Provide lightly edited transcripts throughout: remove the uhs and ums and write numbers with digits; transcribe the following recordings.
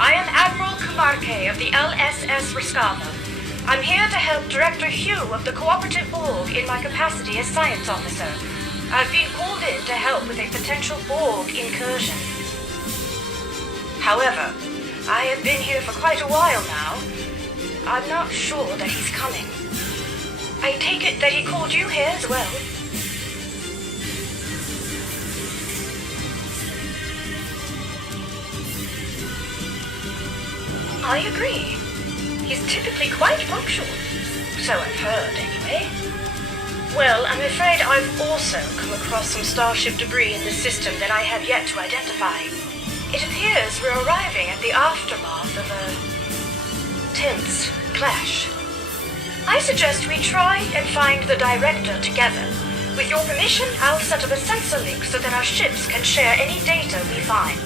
I am Admiral Kumarke of the LSS Raskava. I'm here to help Director Hugh of the Cooperative Borg in my capacity as Science Officer. I've been called in to help with a potential Borg incursion. However, I have been here for quite a while now. I'm not sure that he's coming. I take it that he called you here as well. I agree. He's typically quite punctual. So I've heard, anyway. Well, I'm afraid I've also come across some starship debris in the system that I have yet to identify. It appears we're arriving at the aftermath of a tense clash. I suggest we try and find the Director together. With your permission, I'll set up a sensor link so that our ships can share any data we find.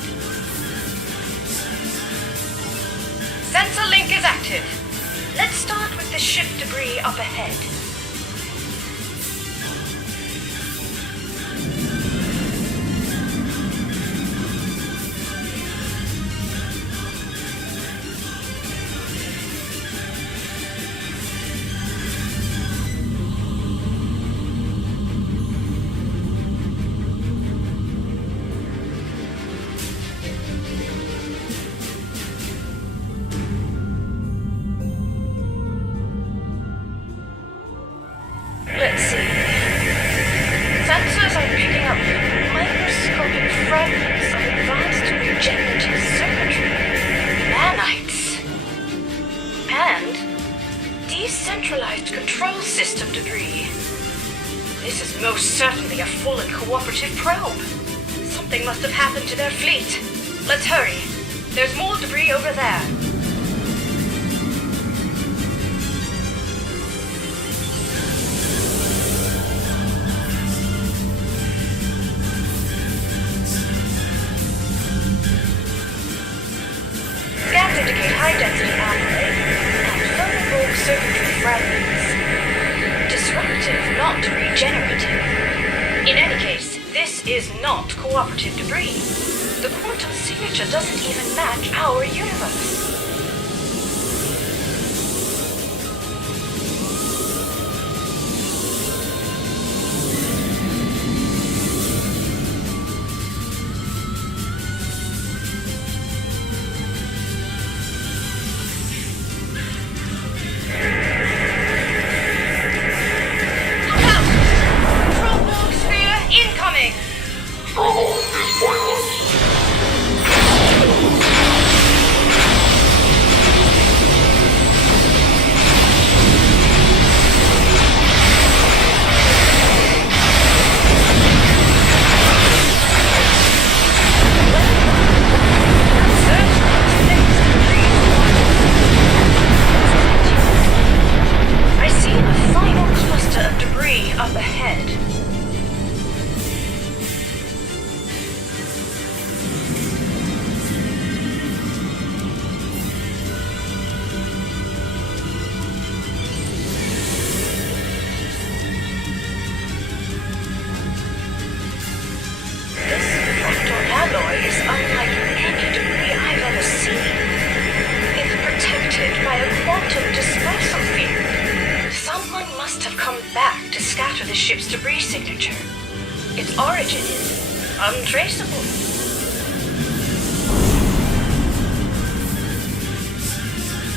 Sensor link is active. Let's start with the ship debris up ahead. Let's see. Sensors are picking up microscopic fragments of advanced regenerative circuitry, nanites, and decentralized control system debris. This is most certainly a full and cooperative probe. Something must have happened to their fleet. Let's hurry. There's more debris over there. Scans indicate high-density alloy and thermal circuitry fragments. Disruptive, not regenerative. In any case, this is not cooperative debris. The quantum signature doesn't even match our universe. The ship's debris signature. Its origin is untraceable.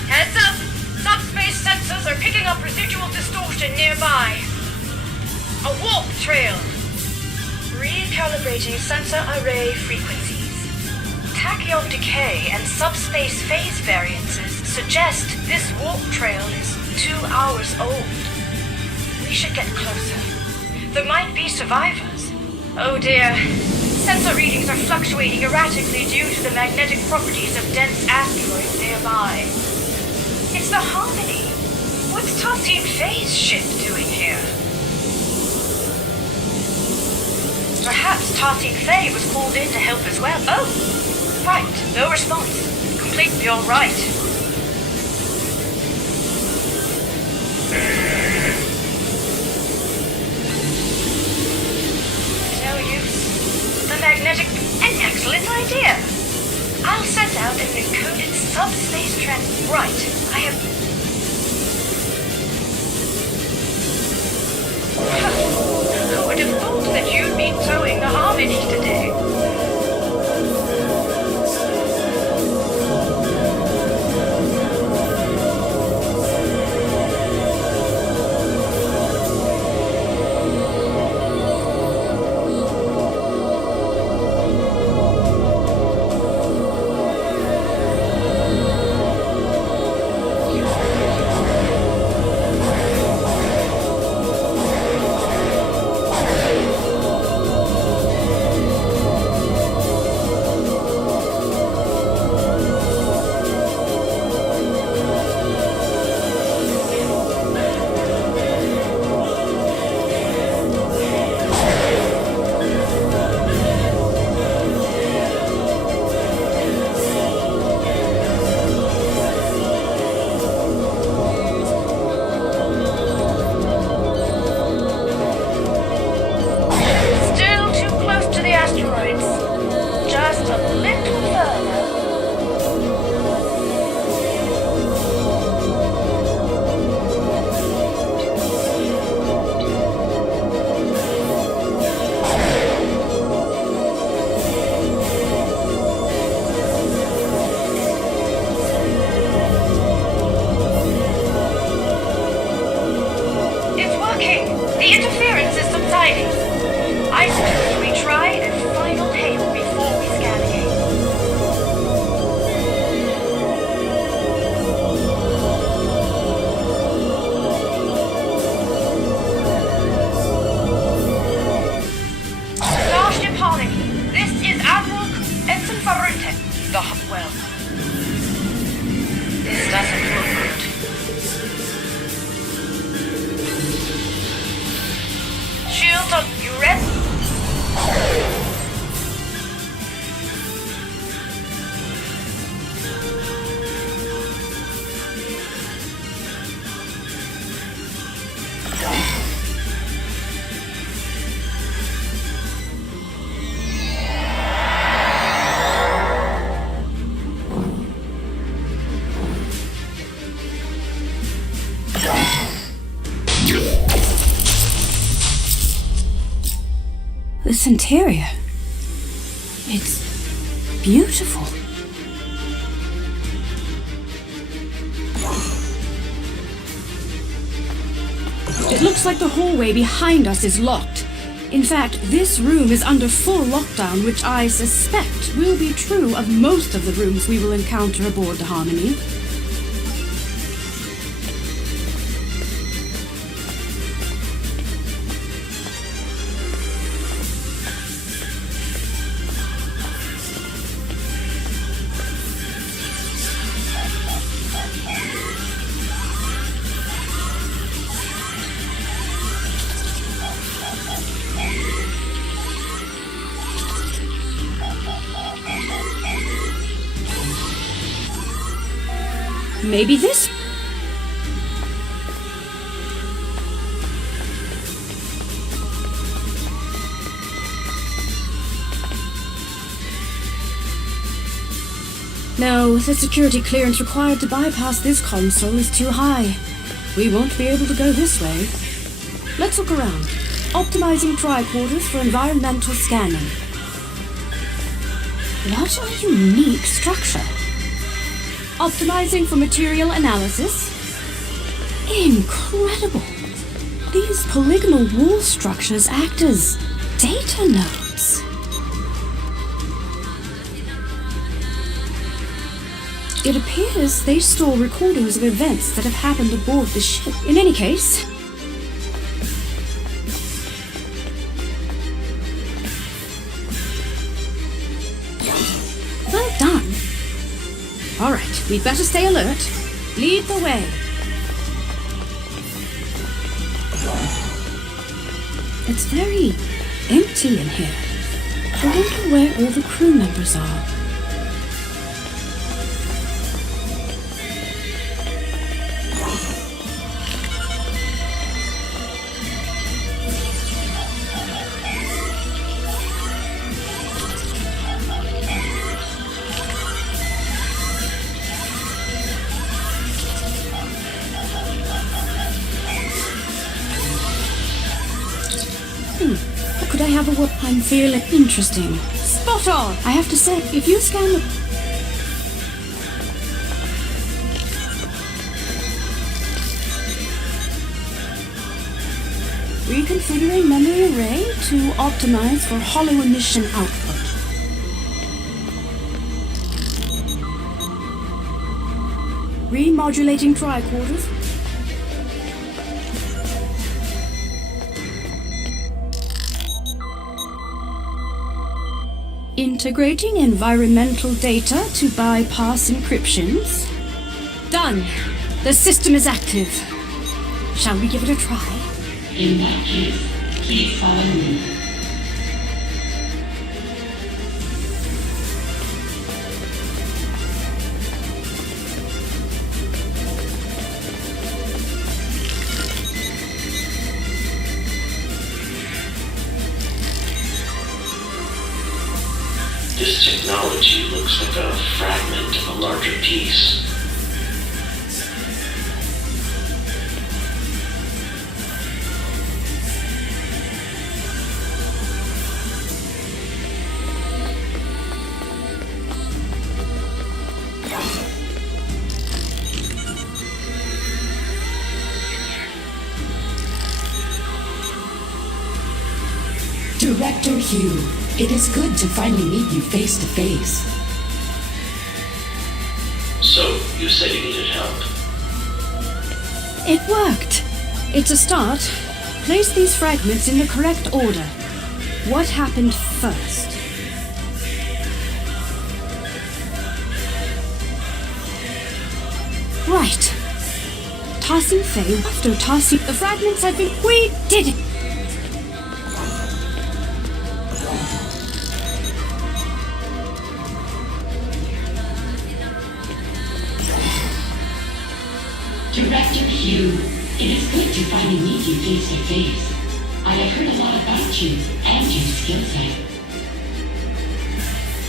Heads up! Subspace sensors are picking up residual distortion nearby. A warp trail. Recalibrating sensor array frequencies. Tachyon decay and subspace phase variances suggest this warp trail is 2 hours old. We should get closer. There might be survivors. Oh dear. Sensor readings are fluctuating erratically due to the magnetic properties of dense asteroids nearby. It's the Harmony. What's Tassim Faye's ship doing here? Perhaps Tassim Faye was called in to help as well. Oh! Right. No response. Completely all right. No use. The magnetic... An excellent idea. I'll send out an encoded subspace Right. I have... Who would have thought that you'd be towing the Harmony today? This interior, it's beautiful. It looks like the hallway behind us is locked. In fact, this room is under full lockdown, which I suspect will be true of most of the rooms we will encounter aboard the Harmony. Maybe this? No, the security clearance required to bypass this console is too high. We won't be able to go this way. Let's look around. Optimizing tricorders for environmental scanning. What a unique structure. Optimizing for material analysis? Incredible! These polygonal wall structures act as data nodes. It appears they store recordings of events that have happened aboard the ship. In any case, well done. All right, we'd better stay alert. Lead the way. It's very empty in here. I wonder where all the crew members are. have a word. I'm feeling interesting. Spot on! I have to say, if you scan the... Reconfiguring memory array to optimize for hollow emission output. Remodulating tricorders. Integrating environmental data to bypass encryptions. Done. The system is active. Shall we give it a try? In that case, please follow me. This technology looks like a fragment of a larger piece. Director Hugh, it is good to finally meet you face to face. So, you said you needed help. It worked. It's a start. Place these fragments in the correct order. What happened first? Right. Tossing Faye after tossing the fragments had been... We did it! Director Hugh, it is good to finally meet you face to face. I have heard a lot about you and your skill set.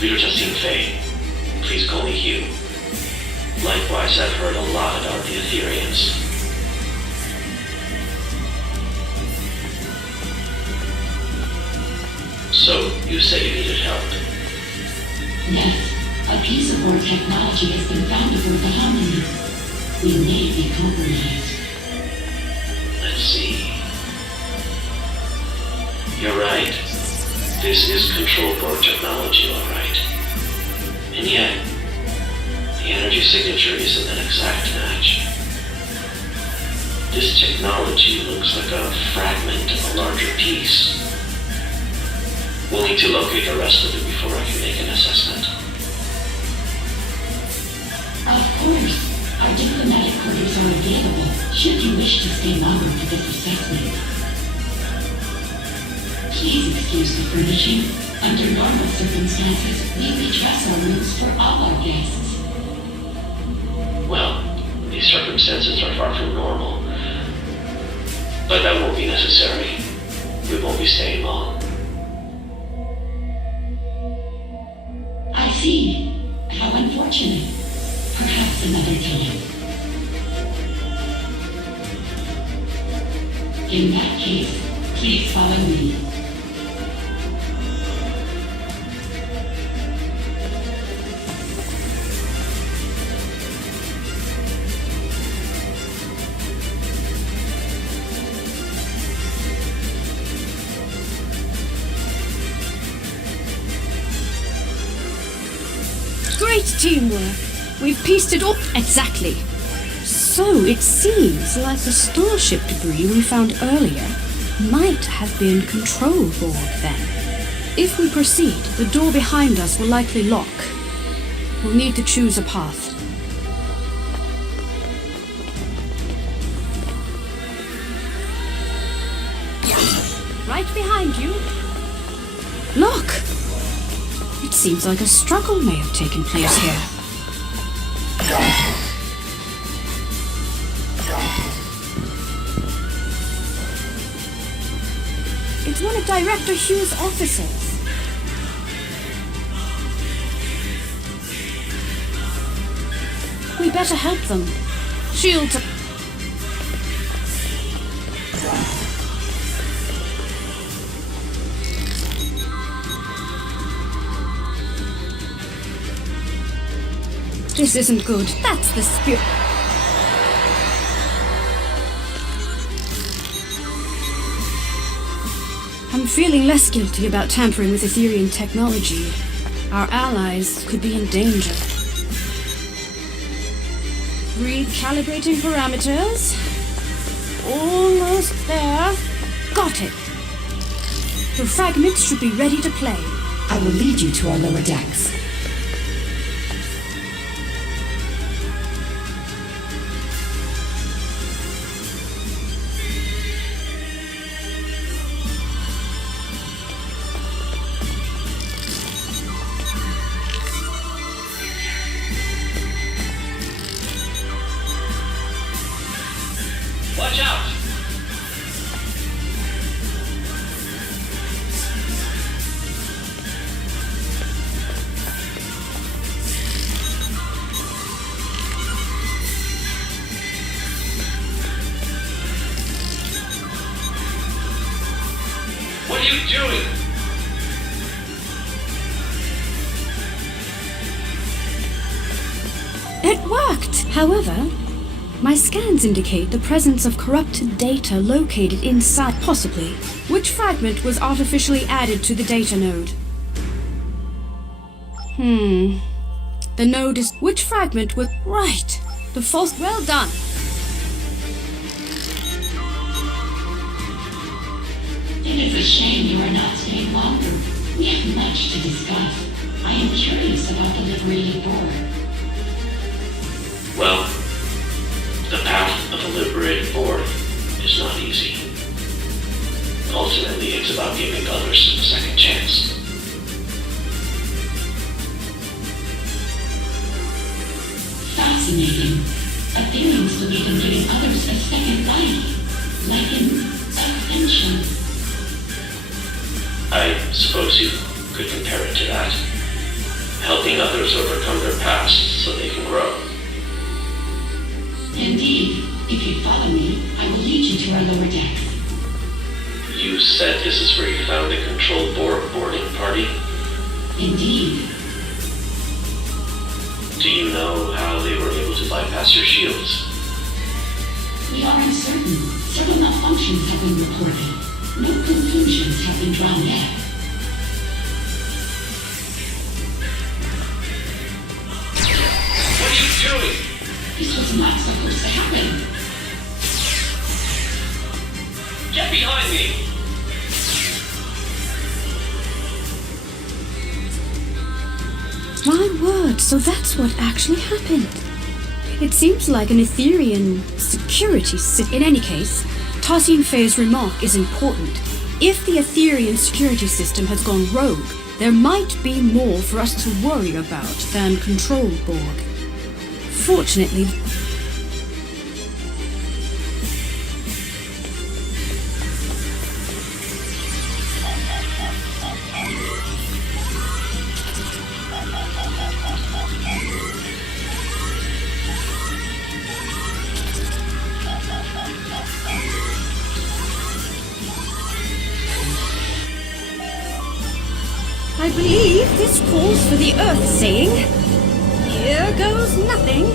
Leader Justine Faye, please call me Hugh. Likewise, I've heard a lot about the Ethereans. So, you say you needed help? Yes, a piece of our technology has been found aboard the Harmony. We may be compromised. Let's see. You're right. This is control board technology, all right. And yet, the energy signature isn't an exact match. This technology looks like a fragment of a larger piece. We'll need to locate the rest of it before I can make an assessment. Of course. Our diplomatic quarters are available should you wish to stay longer for this assessment. Please excuse the furnishing. Under normal circumstances, we redress our rooms for all our guests. Well, these circumstances are far from normal. But that won't be necessary. We won't be staying long. I see. How unfortunate. Perhaps another time. In that case, please follow me. Great teamwork. We've pieced it up exactly. So it seems like the starship debris we found earlier might have been control board then. If we proceed, the door behind us will likely lock. We'll need to choose a path. Right behind you. Look! It seems like a struggle may have taken place here. It's one of Director Hugh's officers. We better help them. Shields are... This isn't good. That's the spirit. I'm feeling less guilty about tampering with Etherian technology. Our allies could be in danger. Recalibrating parameters. Almost there. Got it. The fragments should be ready to play. I will lead you to our lower decks. Watch out! What are you doing? It worked! However, my scans indicate the presence of corrupted data located inside, possibly. Which fragment was artificially added to the data node? The node is... Which fragment was... Right! The false... Well done! It is a shame you are not staying longer. We have much to discuss. I am curious about the liberated board. Well, the path of a liberated board is not easy. Ultimately, it's about giving others a second chance. Fascinating. Ethereans believe in giving others a second life, like in ascension. I suppose you could compare it to that. Helping others overcome their past so they can grow. Indeed, if you follow me, I will lead you to our lower decks. You said this is where you found the control boarding party? Indeed. Do you know how they were able to bypass your shields? We are uncertain. Several malfunctions have been reported. No conclusions have been drawn yet. What are you doing? This was not supposed to happen. Get behind me! My word, so that's what actually happened. It seems like an Etherian security system. In any case, Tassine Fei's remark is important. If the Etherian security system has gone rogue, there might be more for us to worry about than Control Borg. Fortunately, I believe this calls for the Earth saying, "Here goes nothing."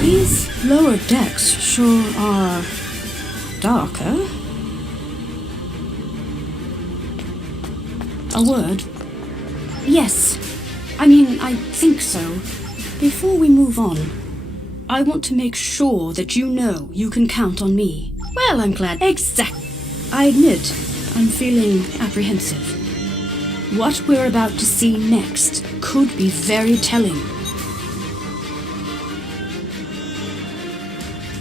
These lower decks sure are darker. A word? Yes. I think so. Before we move on, I want to make sure that you know you can count on me. Well, I'm glad. Exactly. I admit, I'm feeling apprehensive. What we're about to see next could be very telling.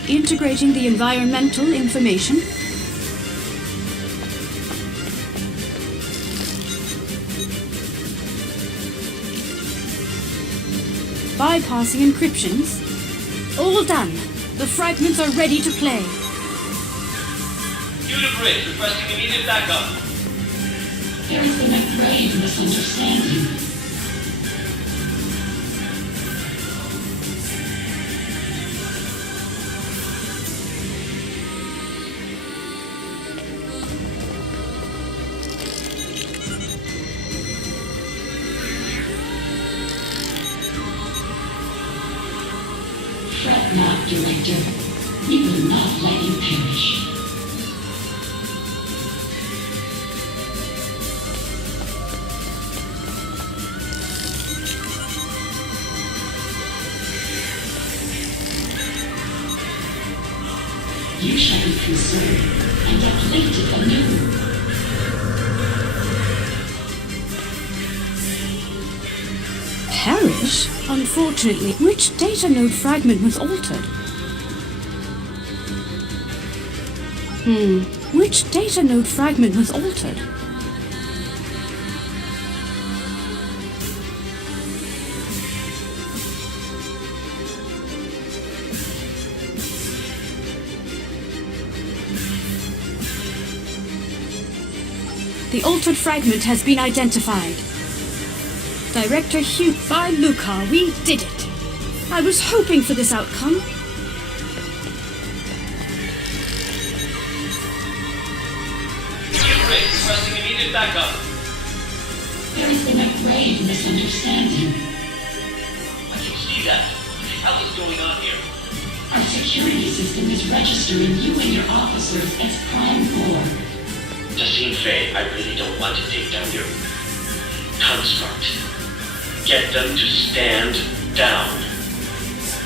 Integrating the environmental information. Bypassing encryptions. All done. The fragments are ready to play. Unit Bridge, requesting immediate backup. There has been a grave misunderstanding. Fret not, Director. We will not let you perish. You shall be conserved and uplifted anew. Perish? Unfortunately, which data node fragment was altered? Which data node fragment was altered? The altered fragment has been identified. Director Hugh, by Lucar, we did it. I was hoping for this outcome. Unit Bridge, requesting immediate backup. There has been a grave misunderstanding. I can see that. What the hell is going on here? Our security system is registering you and your officers as Prime 4. Justine Fay, I really don't want to take down your construct. Get them to stand down.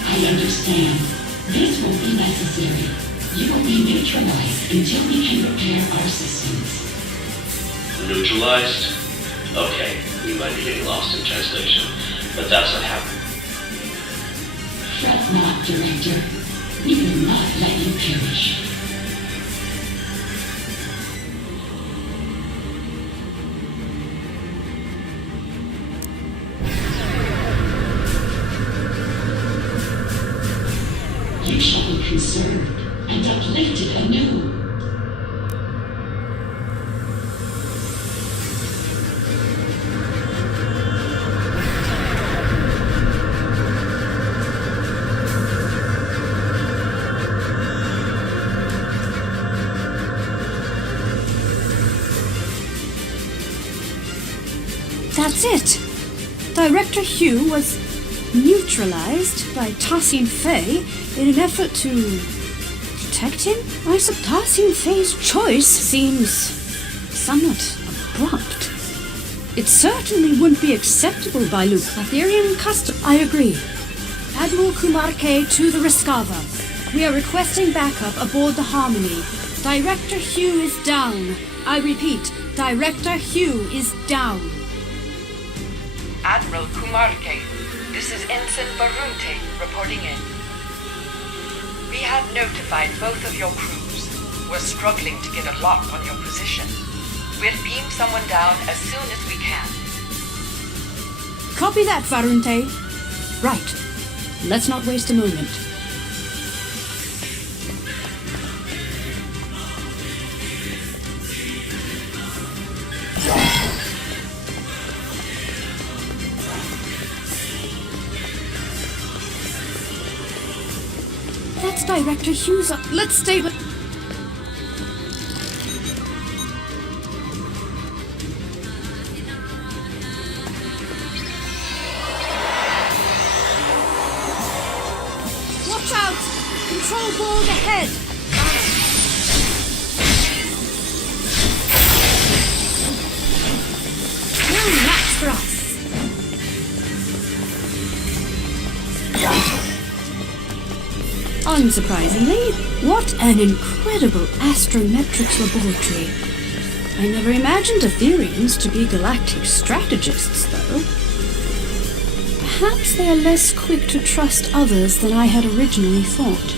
I understand. This won't be necessary. You will be neutralized until we can repair our systems. Neutralized? Okay, we might be getting lost in translation, but that's what happened. Fret not, Director. We will not let you perish. You shall be conserved and uplifted anew. That's it. Director Hugh was neutralized by Tassin Fay in an effort to protect him? I suppose Tassin Fay's choice seems somewhat abrupt. It certainly wouldn't be acceptable by Lutherian custom. I agree. Admiral Kumarke to the Rescava. We are requesting backup aboard the Harmony. Director Hugh is down. I repeat, Director Hugh is down. Admiral Kumarke, this is Ensign Barunte reporting in. We have notified both of your crews. We're struggling to get a lock on your position. We'll beam someone down as soon as we can. Copy that, Varunte. Right. Let's not waste a moment. That's Director Hughes. Let's stay with... Watch out! Control board ahead! No match for us! Unsurprisingly, what an incredible astrometrics laboratory. I never imagined Etherians to be galactic strategists, though. Perhaps they are less quick to trust others than I had originally thought.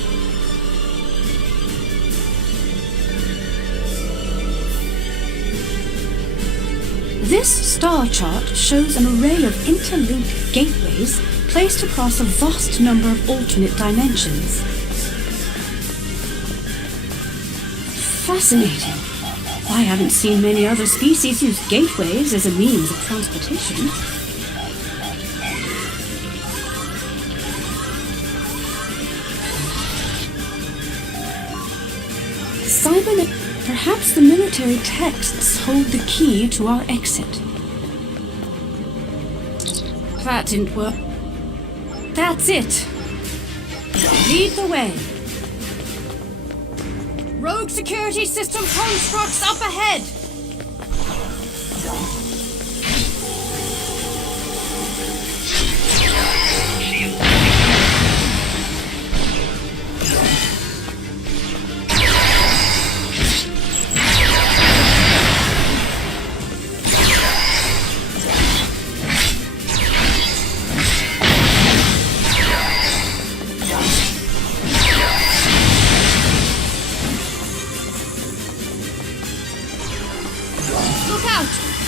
This star chart shows an array of interlinked gateways placed across a vast number of alternate dimensions. Fascinating. I haven't seen many other species use gateways as a means of transportation. Cybernet. Perhaps the military texts hold the key to our exit. That didn't work. That's it. Lead the way. Rogue security system constructs up ahead.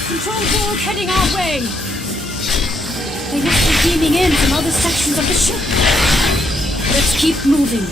Control board heading our way. They must be beaming in from other sections of the ship. Let's keep moving.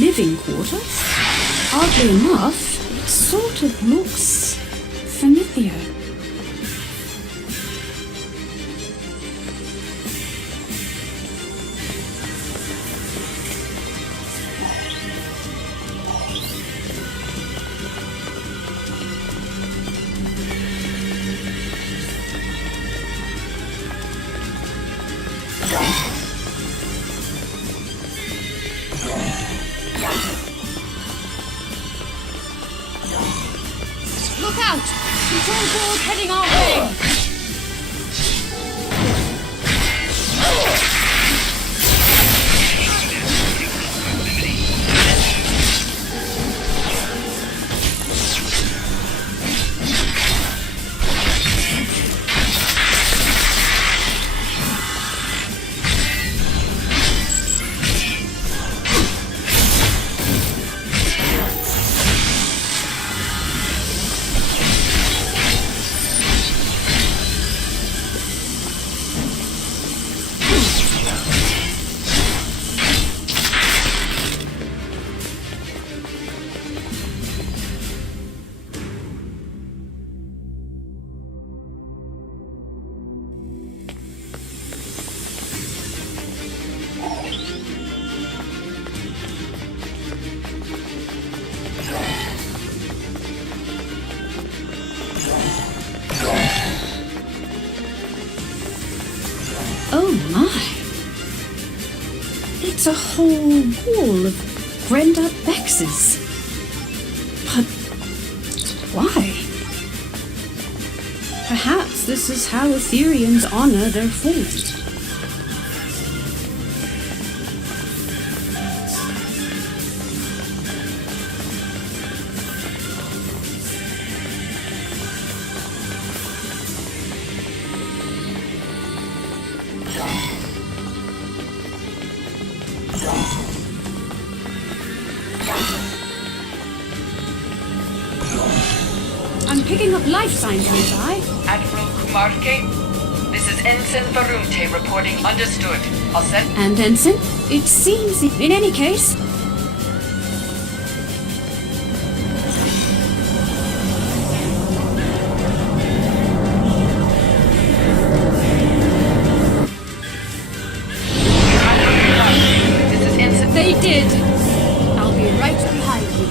Living quarters? Oddly enough, it sort of looks familiar. Look out! Control board heading our way! Oh my! It's a whole wall of Brenda Bexes. But why? Perhaps this is how Ethereans honor their fallen. I'm picking up life signs nearby. Admiral Kumarke, this is Ensign Varunte reporting. Understood. I'll send... And Ensign, it seems in any case... This is Ensign... They did! I'll be right behind you.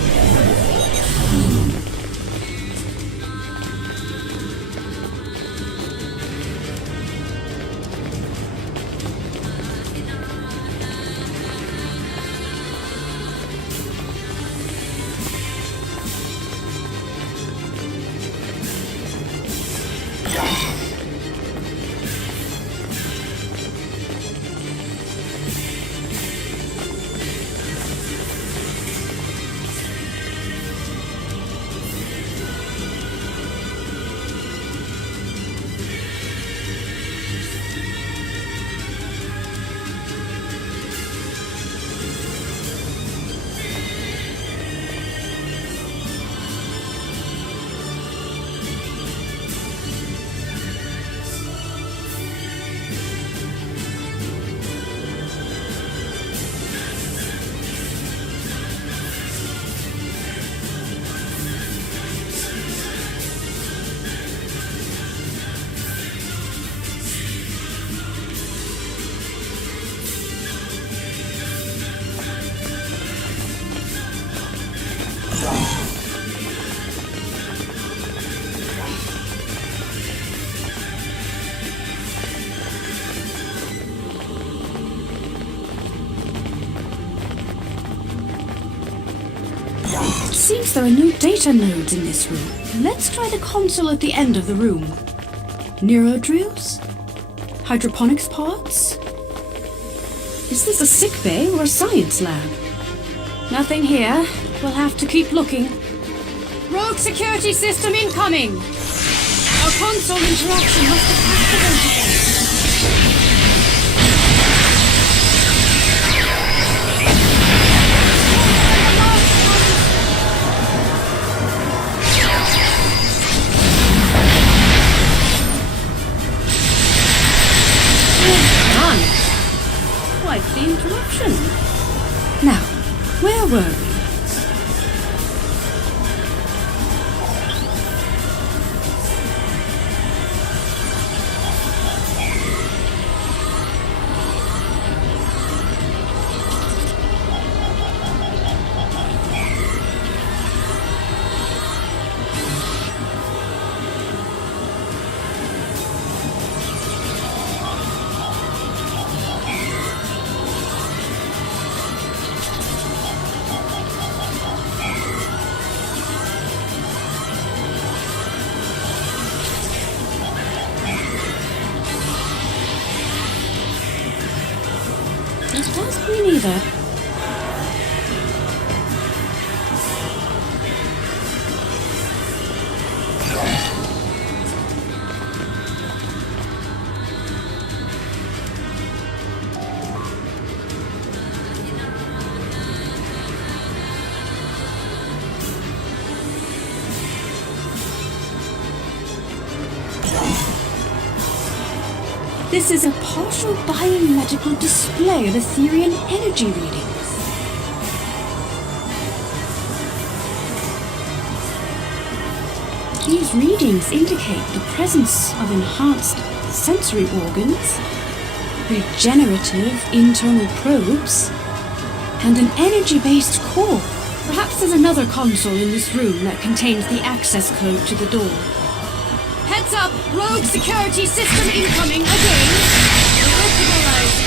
It seems there are no data nodes in this room. Let's try the console at the end of the room. Neurodrills? Hydroponics pods? Is this a sick bay or a science lab? Nothing here. We'll have to keep looking. Rogue security system incoming! Our console interaction must have activated them. Done. Quite the interruption. Now, where were we? It was me neither. This is a partial biomedical display of Etherean energy readings. These readings indicate the presence of enhanced sensory organs, regenerative internal probes, and an energy-based core. Perhaps there's another console in this room that contains the access code to the door. Heads up! Rogue security system incoming again! Recognize.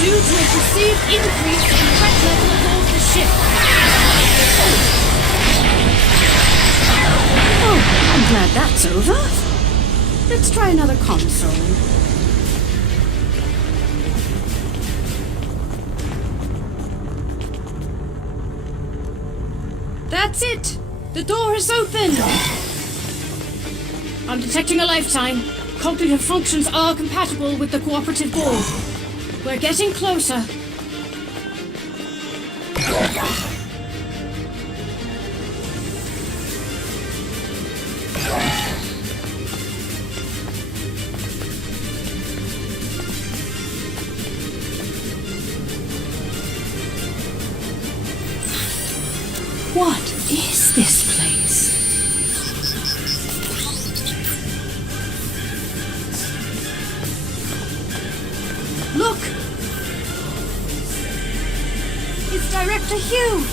Due to a perceived increase in threat level aboard the ship. Oh, I'm glad that's over. Let's try another console. That's it! The door is open! I'm detecting a lifetime. Cognitive functions are compatible with the cooperative board. We're getting closer. What is this place? Look! It's Director Hugh!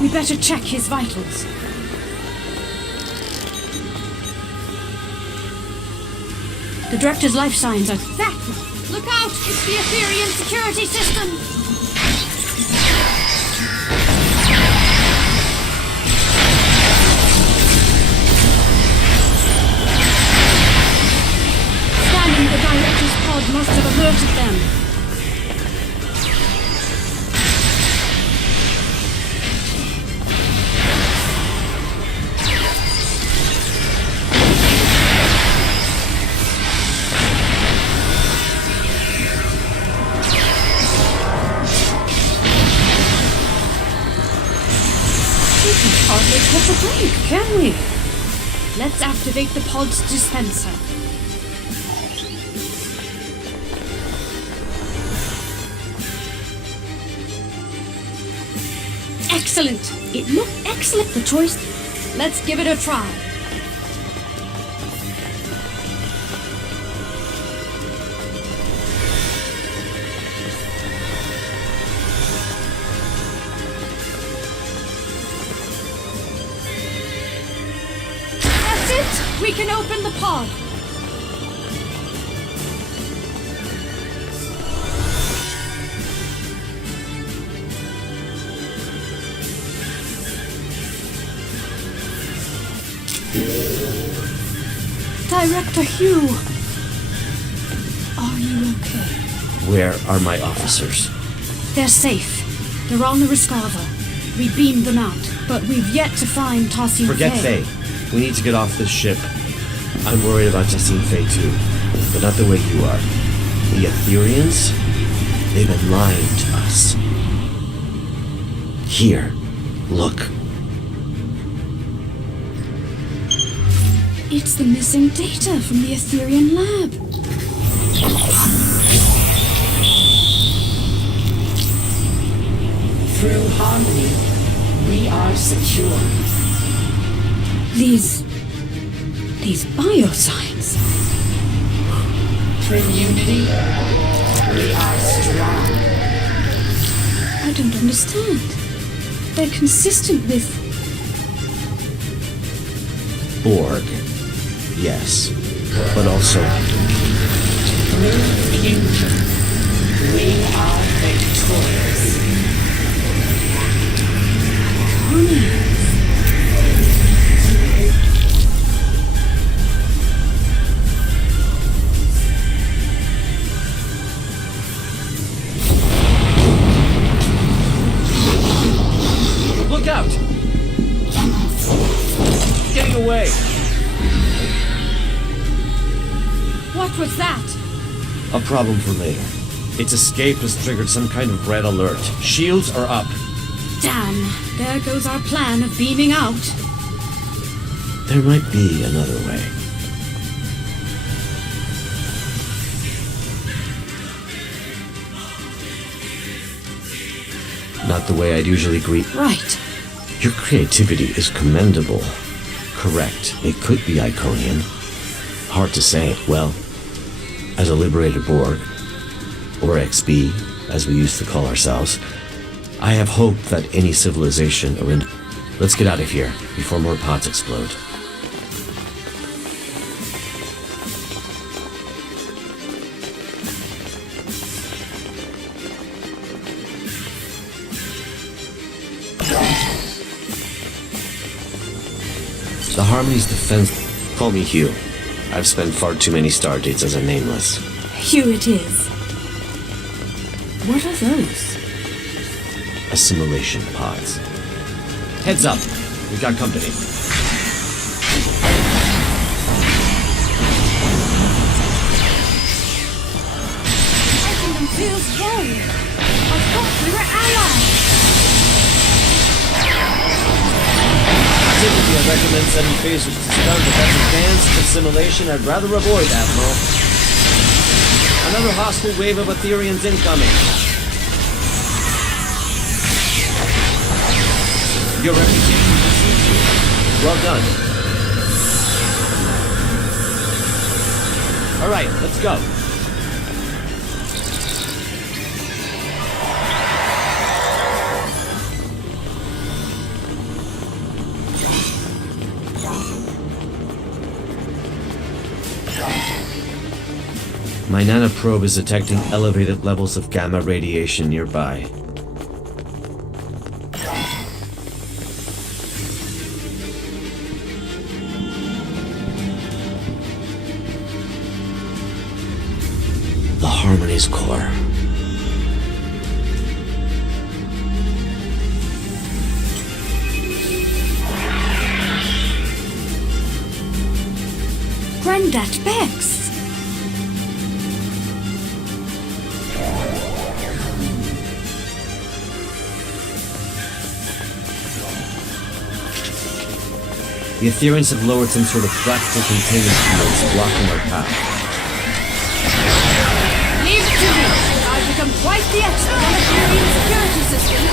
We better check his vitals. The Director's life signs are that. Look out! It's the Etherean security system! The Director's pod must have alerted them. We can hardly catch a break, can we? Let's activate the pod's dispenser. Excellent. It looked excellent, the choice. Let's give it a try. That's it. We can open the pod. Director Hugh, are you okay? Where are my officers? They're safe. They're on the Rescava. We beamed them out, but we've yet to find Tassim Forget Faye. We need to get off this ship. I'm worried about Tassim Faye too, but not the way you are. The Ethereans? They've been lying to us. Here, look. It's the missing data from the Etherean lab. Through harmony, we are secure. These biosigns. Through unity, we are strong. I don't understand. They're consistent with... Borg. Yes, but also... Through fusion, we are victorious. Look out! Getting away! What was that? A problem for later. Its escape has triggered some kind of red alert. Shields are up. Damn, there goes our plan of beaming out. There might be another way. Not the way I'd usually greet. Right. Your creativity is commendable. Correct. It could be Iconian. Hard to say. Well, as a liberated Borg, or XB, as we used to call ourselves, I have hope that any civilization or Let's get out of here before more pods explode. The Harmony's defense... Call me Hugh. I've spent far too many stardates as a nameless. Hugh it is. What are those? Assimilation pods. Heads up! We got company. Making them feels wrong. I thought we were allies. Typically, I recommend sending phasers to start, but that's advanced assimilation I'd rather avoid, Admiral. Another hostile wave of Ethereans incoming. Your reputation precedes you. Well done. All right, let's go. My nanoprobe is detecting elevated levels of gamma radiation nearby. The Harmony's core. Granddad Bex. The Ethereans have lowered some sort of practical containment fields blocking our path. Leave it to me. I've become quite the expert on Etherean security system.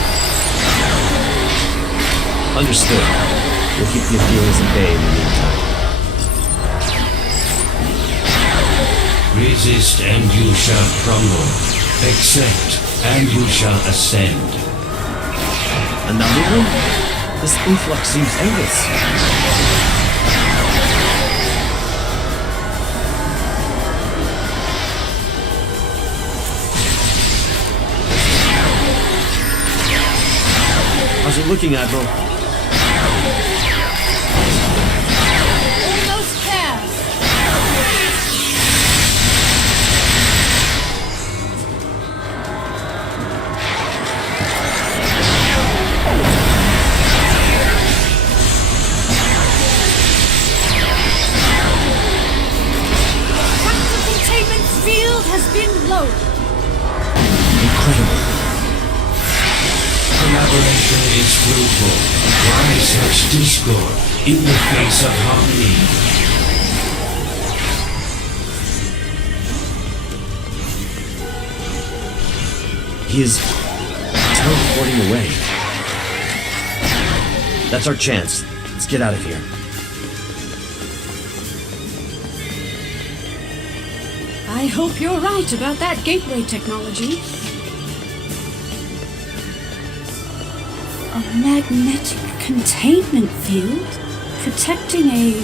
Understood. We'll keep the Aetherians at bay in the meantime. Resist and you shall crumble. Accept and you shall ascend. Another one? This influx seems endless. How's it looking, Admiral? Almost there. Captain Containment's field has been lowered. Incredible. Collaboration is fruitful. Why such discord in the face of harmony? He is teleporting away. That's our chance. Let's get out of here. I hope you're right about that gateway technology. A magnetic containment field protecting a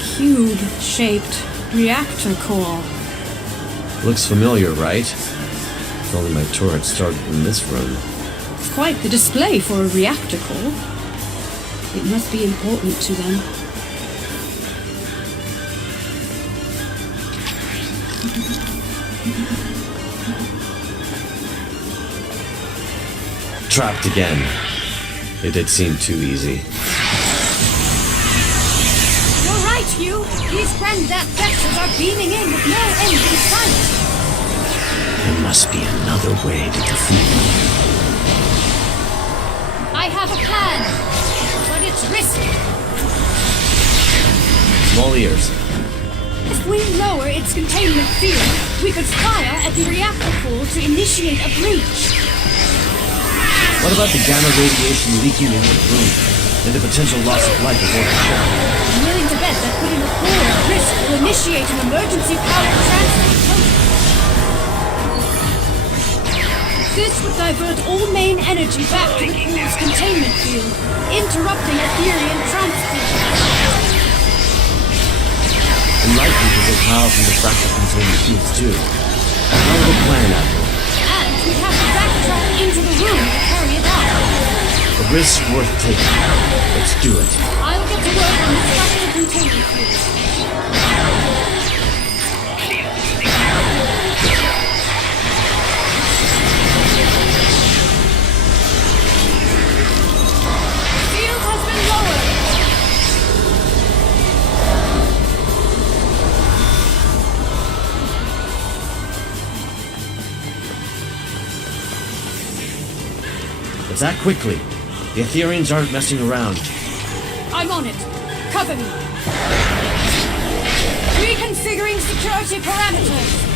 cube-shaped reactor core. Looks familiar, right? If only my turret started in this room. It's quite the display for a reactor core. It must be important to them. Trapped again. It did seem too easy. You're right, Hugh. These granddad vectors are beaming in with no end in sight. There must be another way to defeat them. I have a plan, but it's risky. Small ears. If we lower its containment field, we could fire at the reactor core to initiate a breach. What about the gamma radiation leaking into the room and the potential loss of life aboard the ship? I'm willing to bet that putting the core at risk will initiate an emergency power transfer protocol. This would divert all main energy back to the core's containment field, interrupting Aetherian transport. And likely to get power from the fractal containment fields too. How will the plan, Admiral? And we'd have to backtrack into the room to carry it out. A risk worth taking. Let's do it. I'll get to work on this fractal containment field. Field has been lowered. Let's act quickly. The Aetherians aren't messing around. I'm on it. Cover me. Reconfiguring security parameters.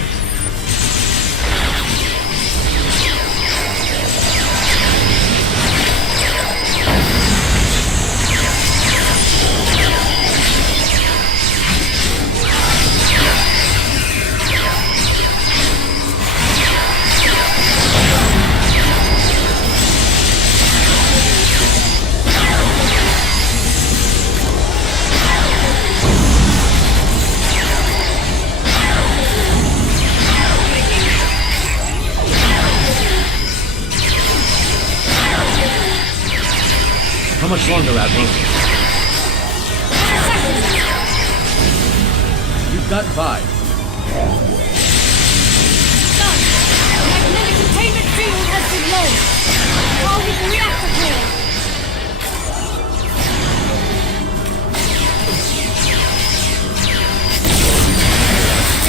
How much longer, Admiral? You've got 5. Done. Magnetic containment field has been lowered. Target the reactor core.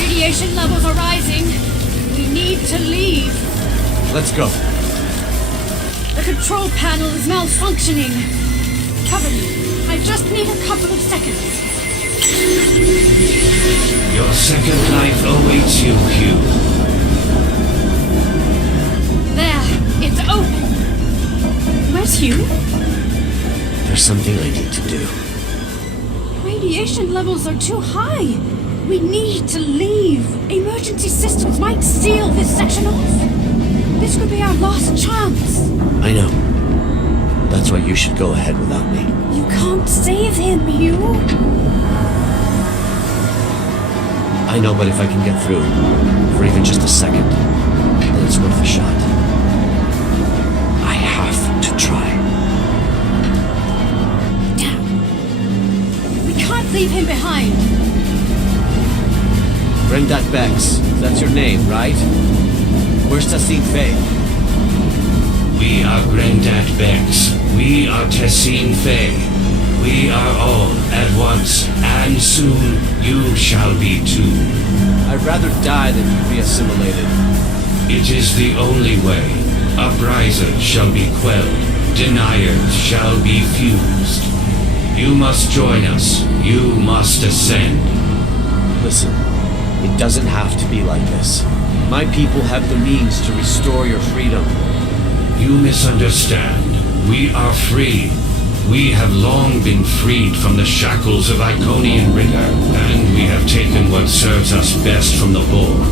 Radiation levels are rising. We need to leave. Let's go. The control panel is malfunctioning. Cover me. I just need a couple of seconds. Your second life awaits you, Hugh. There. It's open. Where's Hugh? They're There's something I need to do. Radiation levels are too high. We need to leave. Emergency systems might seal this section off. This could be our last chance. I know. That's why you should go ahead without me. You can't save him, Hugh. I know, but if I can get through, for even just a second, then it's worth a shot. I have to try. Damn. We can't leave him behind. Brendat Bex, that's your name, right? Where's Tassine Faye? We are Grandat Bex. We are Tassine Faye. We are all at once, and soon you shall be too. I'd rather die than be assimilated. It is the only way. Uprisers shall be quelled. Deniers shall be fused. You must join us. You must ascend. Listen, it doesn't have to be like this. My people have the means to restore your freedom. You misunderstand. We are free. We have long been freed from the shackles of Iconian rigor, and we have taken what serves us best from the Borg.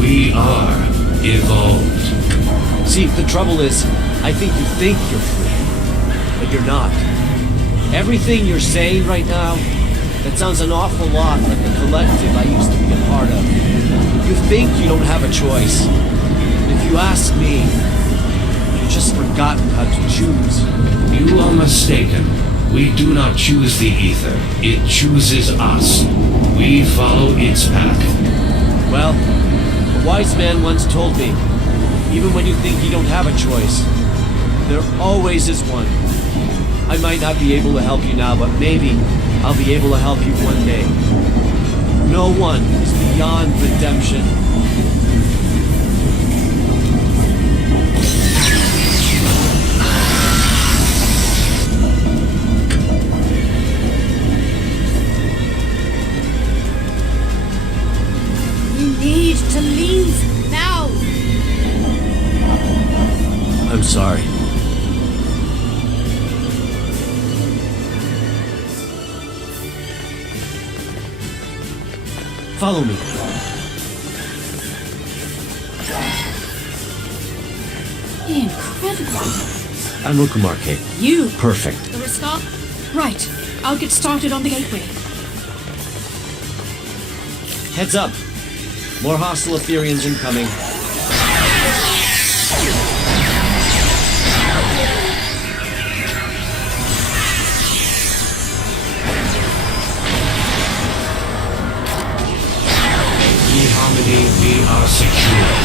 We are evolved. See, the trouble is, I think you think you're free, but you're not. Everything you're saying right now, that sounds an awful lot like the collective I used to be a part of. You think you don't have a choice. But if you ask me, you've just forgotten how to choose. You are mistaken. We do not choose the ether. It chooses us. We follow its path. Well, a wise man once told me, even when you think you don't have a choice, there always is one. I might not be able to help you now, but maybe I'll be able to help you one day. No one is beyond redemption. We need to leave now. I'm sorry. Follow me. Incredible. I'm Rukumarke. You. Perfect. The Riskar? Right. I'll get started on the gateway. Heads up. More hostile Etherians incoming. We are secure.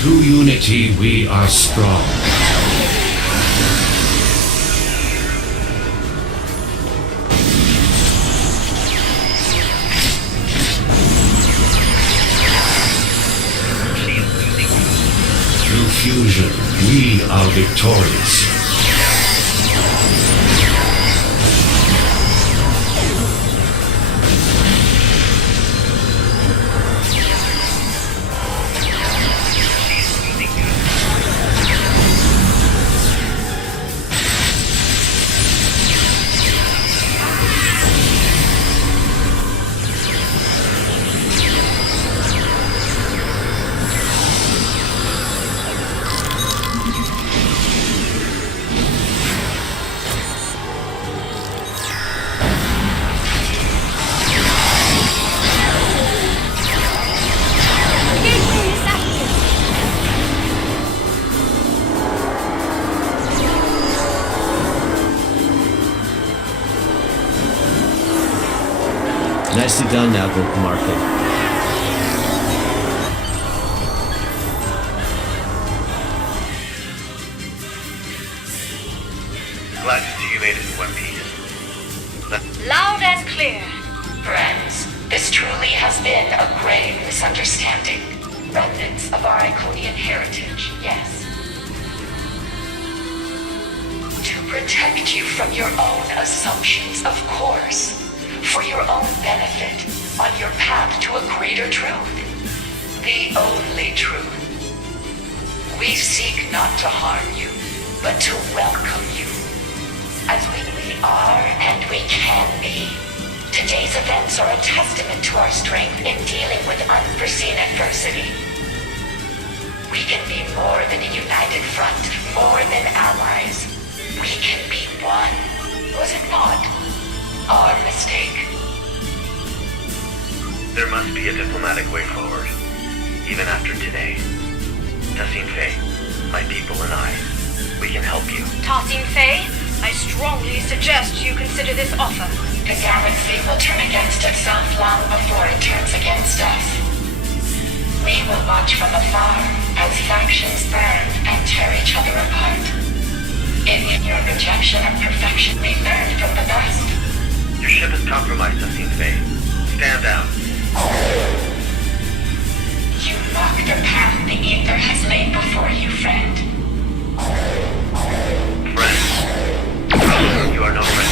Through unity, we are strong. Fusion, we are victorious. Nicely done now, Rukumarke. Glad to see you made it in one piece. Loud and clear. Friends, this truly has been a grave misunderstanding. Remnants of our Iconian heritage, yes. To protect you from your own assumptions, of course. For your own benefit on your path to a greater truth. The only truth. We seek not to harm you, but to welcome you. As we are and we can be. Today's events are a testament to our strength in dealing with unforeseen adversity. We can be more than a united front, more than allies. We can be one. Was it not our mistake? There must be a diplomatic way forward, even after today. Tassim Faye, my people and I, we can help you. Tassim Faye, I strongly suggest you consider this offer. The galaxy will turn against itself long before it turns against us. We will watch from afar as factions burn and tear each other apart. In your rejection of perfection, we learn from the best. Your ship is compromised, Tassim Faye. Stand down. You mock the path the ether has laid before you, friend. Friend. You are no friend.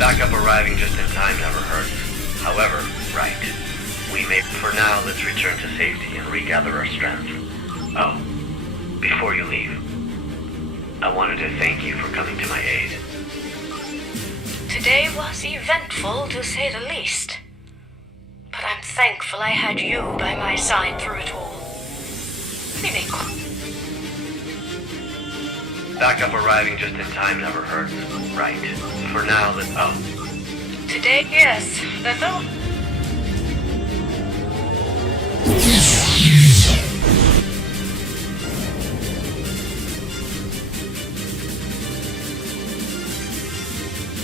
Backup arriving just in time never hurts. However, right. We may... For now, let's return to safety and regather our strength. Oh, before you leave, I wanted to thank you for coming to my aid. Today was eventful, to say the least. But I'm thankful I had you by my side through it all. We may call. Backup arriving just in time never hurts. Right. For now, let's... Oh. Today, yes. That's all.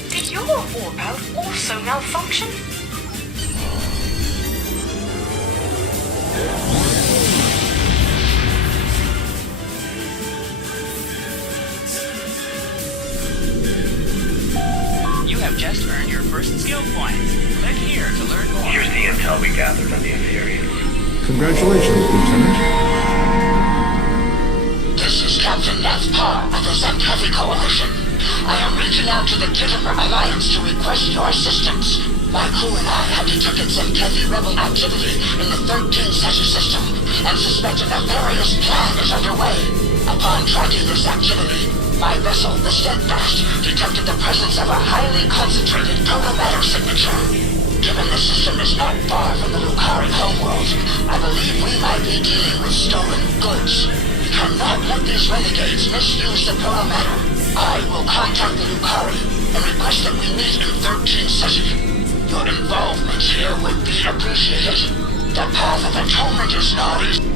Did your warp out also malfunction? You have just earned your first skill point. Click here to learn more. Here's the intel we gathered on the Inferiors. Congratulations, Lieutenant. This is Captain Nath Parr of the Zankevi Coalition. I am reaching out to the Kittimer Alliance to request your assistance. My crew and I have detected Zankevi rebel activity in the 13th Seshi system and suspect a nefarious plan is underway. Upon tracking this activity, my vessel, the Steadfast, detected the presence of a highly concentrated proto-matter signature. Given the system is not far from the Lucari homeworld, I believe we might be dealing with stolen goods. We cannot let these renegades misuse the proto-matter. I will contact the Lucari and request that we meet in 13 Seshi. Your involvement here would be appreciated. The path of atonement is not easy.